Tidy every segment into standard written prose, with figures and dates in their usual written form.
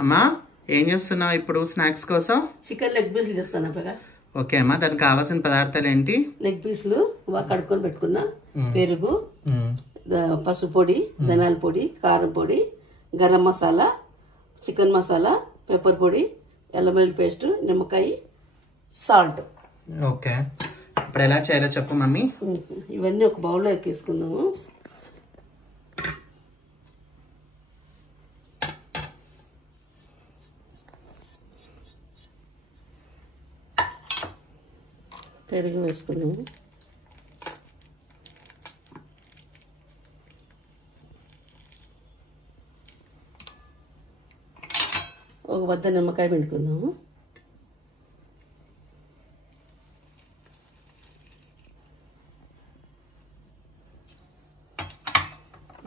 అమ్మా ఏం చేస్తున్నావు ఇప్పుడు స్నాక్స్ కోసం? చికెన్ లెగ్ పీసులు చేస్తాను ప్రకాష్. ఓకే అమ్మా, దానికి కావాల్సిన పదార్థాలు ఏంటి? లెగ్ పీసులు బాగా కడుక్కొని పెట్టుకున్నా, పెరుగు, పసుపు పొడి, ధనియాల పొడి, కారం పొడి, గరం మసాలా, చికెన్ మసాలా, పెప్పర్ పొడి, అల్లం వెల్లుల్లి పేస్ట్, నిమ్మకాయ, సాల్ట్. ఓకే, ఇప్పుడు ఎలా చేయాలో చెప్పు మమ్మీ. ఇవన్నీ ఒక బౌల్లో ఎక్కేసుకుందాము. పెరుగు వేసుకున్నాము, ఒక వద్ద నిమ్మకాయ పిండుకుందాము,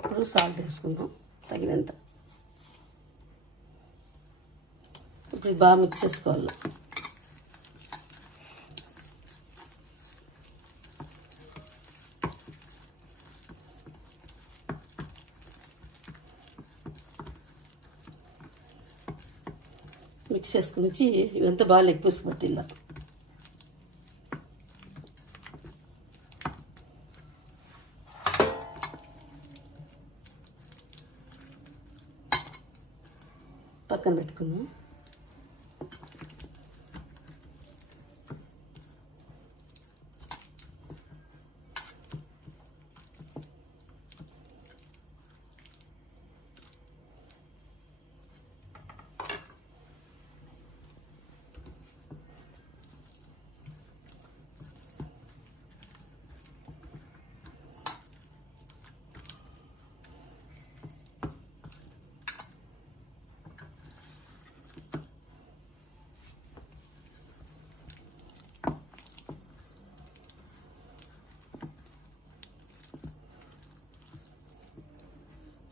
ఇప్పుడు సాల్ట్ వేసుకుందాం తగినంత. ఇప్పుడు బాగా మిక్స్ చేసుకోవాలి. మిక్స్ చేసుకుని వచ్చి ఇవంతా బాగా లెగ్ పీస్ పట్టిల్లా. పక్కన పెట్టుకుందాం.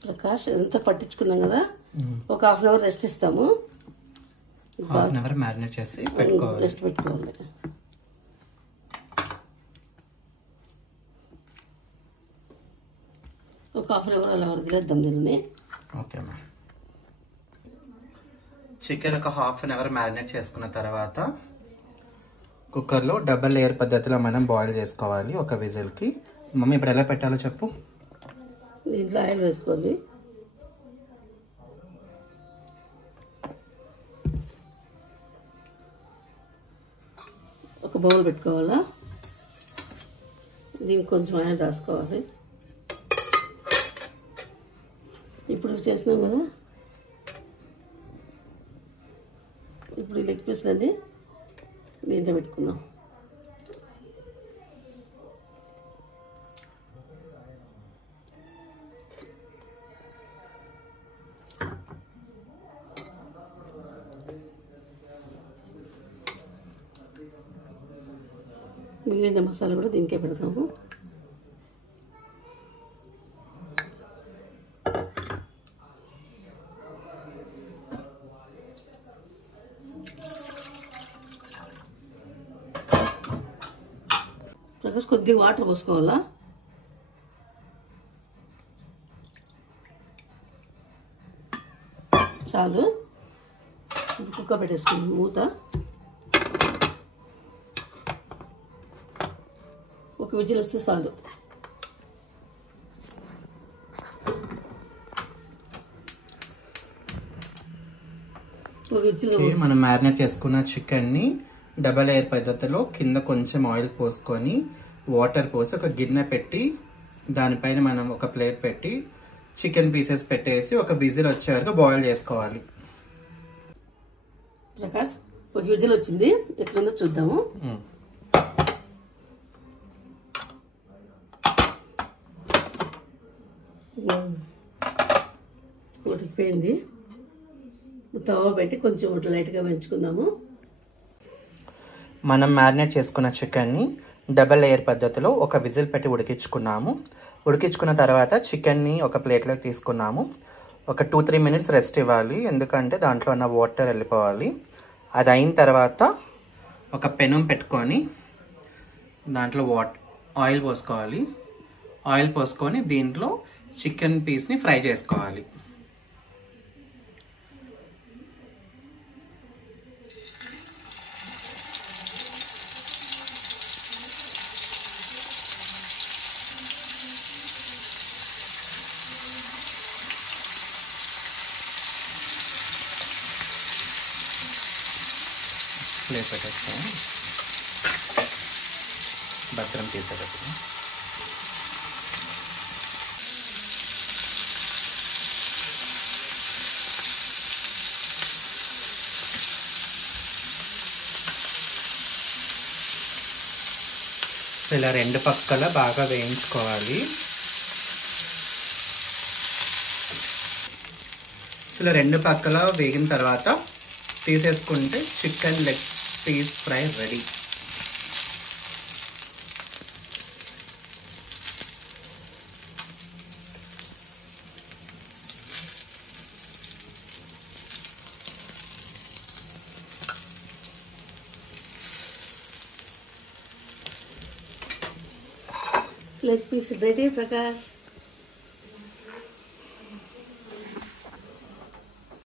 ప్రకాష్ ఎంత పట్టించుకున్నాం కదా, ఒక హాఫ్ అన్ అవర్ రెస్ట్ ఇస్తాము. హాఫ్ అన్ అవర్ మ్యారినేట్ చేసి పెట్టుకోవాలి, రెస్ట్ పెట్టుకోవాలి. ఒక హాఫ్ అన్ అవర్ అలా వదిలేద్దాం దీన్ని. ఓకే అమ్మా, చికెన్ ఒక హాఫ్ అన్ అవర్ మ్యారినేట్ చేసుకున్న తర్వాత కుక్కర్లో డబల్ లేయర్ పద్ధతిలో మనం బాయిల్ చేసుకోవాలి ఒక విజిల్కి. మమ్మీ ఇప్పుడు ఎలా పెట్టాలో చెప్పు. దీంట్లో ఆయిల్ వేసుకోవాలి, ఒక బౌల్ పెట్టుకోవాలా, దీనికి కొంచెం ఆయిల్ రాసుకోవాలి. ఇప్పుడు చేసినాం కదా, ఇప్పుడు ఈ లెగ్ పీస్లన్నీ దీంట్లో పెట్టుకుందాం. మిగిలిన మసాలా కూడా దీనికే పెడతాము. ప్రకాష్ కొద్దిగా వాటర్ పోసుకోవాలా. చాలు, కుక్కర్ పెట్టేసుకుందాం మూత. ఒక విజిల్ వస్తే చాలు. మనం మ్యారినేట్ చేసుకున్న చికెన్ని డబల్ లేయర్ పద్ధతిలో కింద కొంచెం ఆయిల్ పోసుకొని వాటర్ పోసి ఒక గిన్నె పెట్టి దానిపైన మనం ఒక ప్లేట్ పెట్టి చికెన్ పీసెస్ పెట్టేసి ఒక విజిల్ వచ్చే వరకు బాయిల్ చేసుకోవాలి. ప్రకాష్ ఒక విజిల్ వచ్చింది, ఎట్లుందో చూద్దాము. ఉడికిపోయింది. తవ పెట్టి కొంచెం లైట్గా పెంచుకుందాము. మనం మ్యారినేట్ చేసుకున్న చికెన్ని డబల్ లేయర్ పద్ధతిలో ఒక విజిల్ పెట్టి ఉడికించుకున్నాము. ఉడికించుకున్న తర్వాత చికెన్ని ఒక ప్లేట్లోకి తీసుకున్నాము. ఒక 2-3 మినిట్స్ రెస్ట్ ఇవ్వాలి, ఎందుకంటే దాంట్లో ఉన్న వాటర్ వెళ్ళిపోవాలి. అది అయిన తర్వాత ఒక పెనం పెట్టుకొని దాంట్లో ఆయిల్ పోసుకోవాలి. ఆయిల్ పోసుకొని దీంట్లో చికెన్ పీస్ని ఫ్రై చేసుకోవాలి. ప్లేట్ పెట్టేస్తాం భద్రం తీసేటప్పుడు. సో ఇలా రెండు పక్కల బాగా వేయించుకోవాలి. ఇలా రెండు పక్కల వేగిన తర్వాత తీసేసుకుంటే chicken leg piece fry ready. Leg piece ready Prakash.